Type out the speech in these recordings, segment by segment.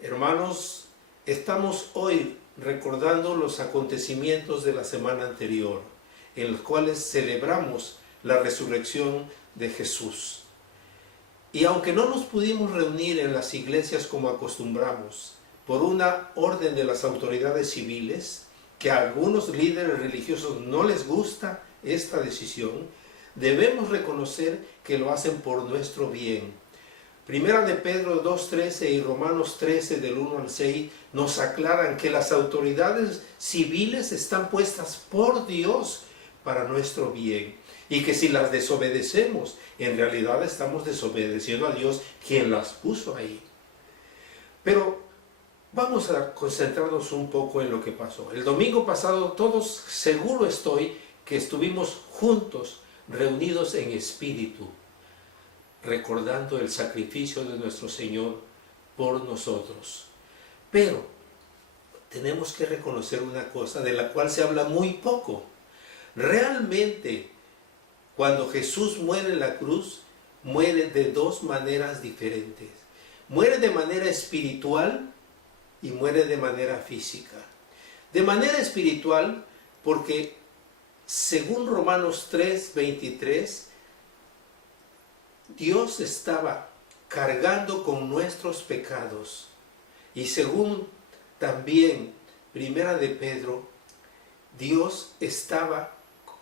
Hermanos, estamos hoy recordando los acontecimientos de la semana anterior, en los cuales celebramos la resurrección de Jesús. Y aunque no nos pudimos reunir en las iglesias como acostumbramos, por una orden de las autoridades civiles, que a algunos líderes religiosos no les gusta esta decisión, debemos reconocer que lo hacen por nuestro bien. Primera de Pedro 2:13 y Romanos 13 del 1 al 6 nos aclaran que las autoridades civiles están puestas por Dios para nuestro bien y que si las desobedecemos, en realidad estamos desobedeciendo a Dios quien las puso ahí. Pero vamos a concentrarnos un poco en lo que pasó. El domingo pasado todos, seguro estoy, que estuvimos juntos, reunidos en espíritu, recordando el sacrificio de nuestro Señor por nosotros. Pero tenemos que reconocer una cosa de la cual se habla muy poco. Realmente, cuando Jesús muere en la cruz, muere de dos maneras diferentes. Muere de manera espiritual y muere de manera física. De manera espiritual, porque según Romanos 3:23, Dios estaba cargando con nuestros pecados. Y según también Primera de Pedro, Dios estaba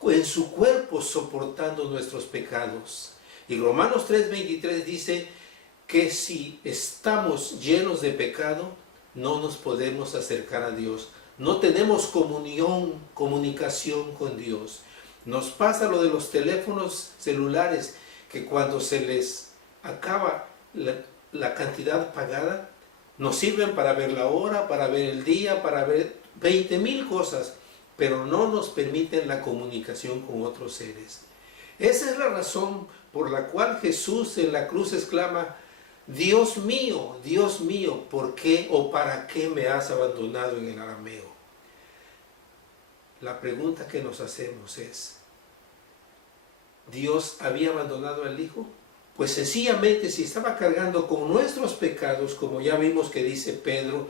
en su cuerpo soportando nuestros pecados. Y Romanos 3:23 dice que si estamos llenos de pecado, no nos podemos acercar a Dios. No tenemos comunicación con Dios. Nos pasa lo de los teléfonos celulares, que cuando se les acaba la cantidad pagada, nos sirven para ver la hora, para ver el día, para ver 20,000 cosas, pero no nos permiten la comunicación con otros seres. Esa es la razón por la cual Jesús en la cruz exclama: Dios mío, ¿por qué o para qué me has abandonado? En el arameo. La pregunta que nos hacemos es: ¿Dios había abandonado al Hijo? Pues sencillamente, si estaba cargando con nuestros pecados, como ya vimos que dice Pedro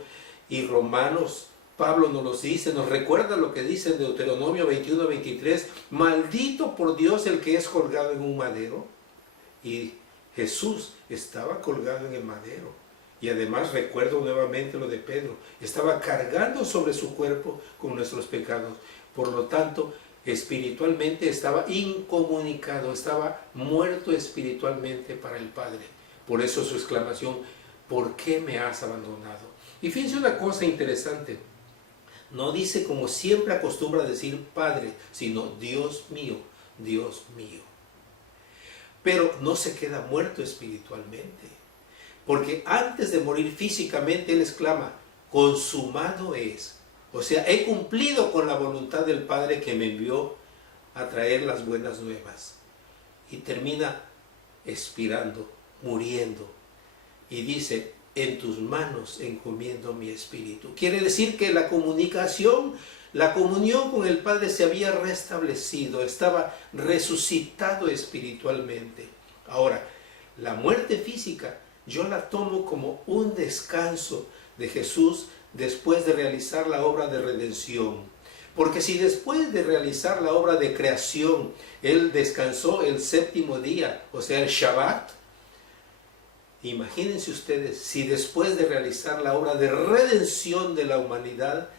y Romanos, Pablo nos los dice, nos recuerda lo que dice en Deuteronomio 21:23, maldito por Dios el que es colgado en un madero. Y Jesús estaba colgado en el madero. Y además recuerdo nuevamente lo de Pedro, estaba cargando sobre su cuerpo con nuestros pecados. Por lo tanto, espiritualmente estaba incomunicado, estaba muerto espiritualmente para el Padre. Por eso su exclamación: ¿por qué me has abandonado? Y fíjense una cosa interesante, no dice como siempre acostumbra decir Padre, sino Dios mío, Dios mío. Pero no se queda muerto espiritualmente, porque antes de morir físicamente Él exclama: consumado es. O sea, he cumplido con la voluntad del Padre que me envió a traer las buenas nuevas. Y termina expirando, muriendo. Y dice: en tus manos encomiendo mi espíritu. Quiere decir que la comunicación, la comunión con el Padre se había restablecido, estaba resucitado espiritualmente. Ahora, la muerte física yo la tomo como un descanso de Jesús después de realizar la obra de redención. Porque si después de realizar la obra de creación, Él descansó el séptimo día, o sea, el Shabbat, imagínense ustedes, si después de realizar la obra de redención de la humanidad,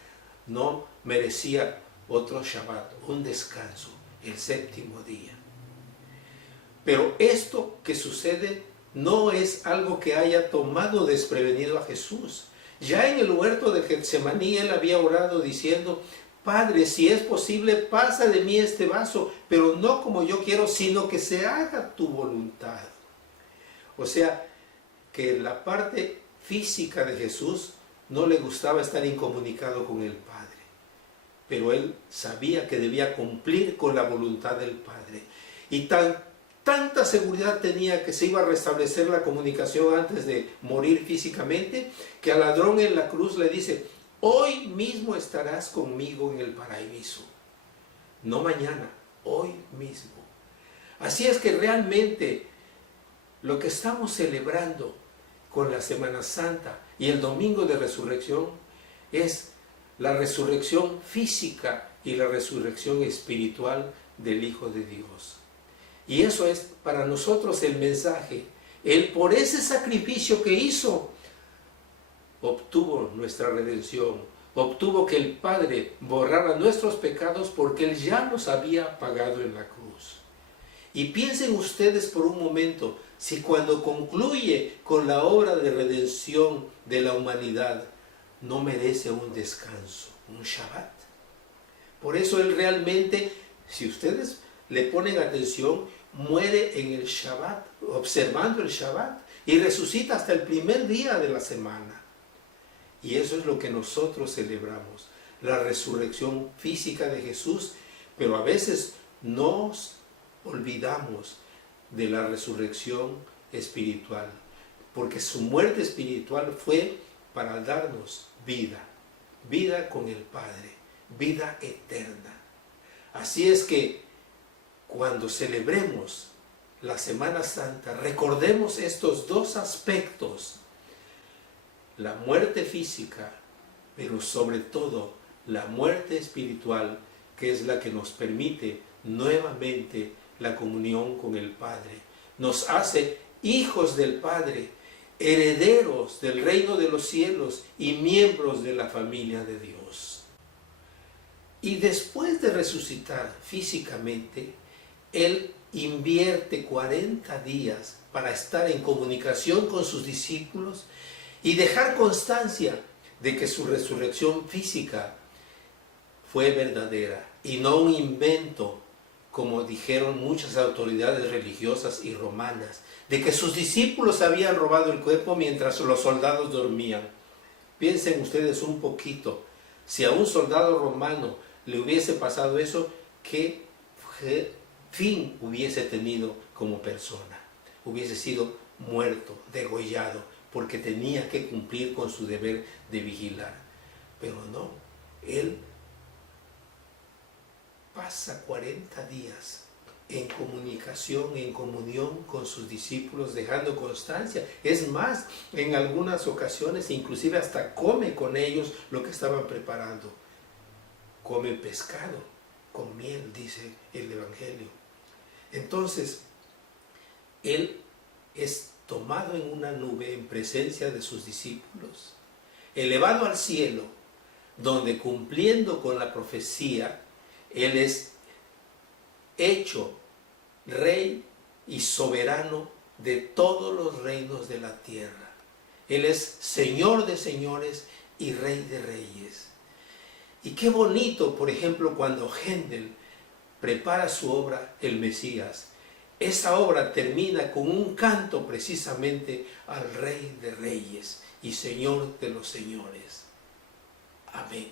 no merecía otro Shabbat, un descanso, el séptimo día. Pero esto que sucede no es algo que haya tomado desprevenido a Jesús. Ya en el huerto de Getsemaní Él había orado diciendo: Padre, si es posible, pasa de mí este vaso, pero no como yo quiero, sino que se haga tu voluntad. O sea, que en la parte física de Jesús no le gustaba estar incomunicado con el Padre, pero Él sabía que debía cumplir con la voluntad del Padre. Y tanta seguridad tenía que se iba a restablecer la comunicación antes de morir físicamente, que al ladrón en la cruz le dice: hoy mismo estarás conmigo en el paraíso. No mañana, hoy mismo. Así es que realmente lo que estamos celebrando con la Semana Santa Y el domingo de resurrección es la resurrección física y la resurrección espiritual del Hijo de Dios. Y eso es para nosotros el mensaje. Él, por ese sacrificio que hizo, obtuvo nuestra redención, obtuvo que el Padre borrara nuestros pecados porque Él ya los había pagado en la cruz. Y piensen ustedes por un momento, si cuando concluye con la obra de redención de la humanidad, no merece un descanso, un Shabbat. Por eso Él realmente, si ustedes le ponen atención, muere en el Shabbat, observando el Shabbat, y resucita hasta el primer día de la semana. Y eso es lo que nosotros celebramos, la resurrección física de Jesús, pero a veces nos olvidamos de la resurrección espiritual, porque su muerte espiritual fue para darnos vida, vida con el Padre, vida eterna. Así es que cuando celebremos la Semana Santa, recordemos estos dos aspectos: la muerte física, pero sobre todo la muerte espiritual, que es la que nos permite nuevamente la comunión con el Padre. Nos hace hijos del Padre, herederos del reino de los cielos y miembros de la familia de Dios. Y después de resucitar físicamente, Él invierte 40 días para estar en comunicación con sus discípulos y dejar constancia de que su resurrección física fue verdadera y no un invento, como dijeron muchas autoridades religiosas y romanas, de que sus discípulos habían robado el cuerpo mientras los soldados dormían. Piensen ustedes un poquito, si a un soldado romano le hubiese pasado eso, ¿qué fin hubiese tenido como persona? Hubiese sido muerto, degollado, porque tenía que cumplir con su deber de vigilar. Pero no, Él pasa 40 días en comunicación, en comunión con sus discípulos, dejando constancia. Es más, en algunas ocasiones inclusive hasta come con ellos lo que estaban preparando. Come pescado con miel, dice el Evangelio. Entonces, Él es tomado en una nube en presencia de sus discípulos, elevado al cielo, donde, cumpliendo con la profecía, Él es hecho rey y soberano de todos los reinos de la tierra. Él es Señor de señores y Rey de reyes. Y qué bonito, por ejemplo, cuando Händel prepara su obra El Mesías. Esa obra termina con un canto precisamente al Rey de reyes y Señor de los señores. Amén.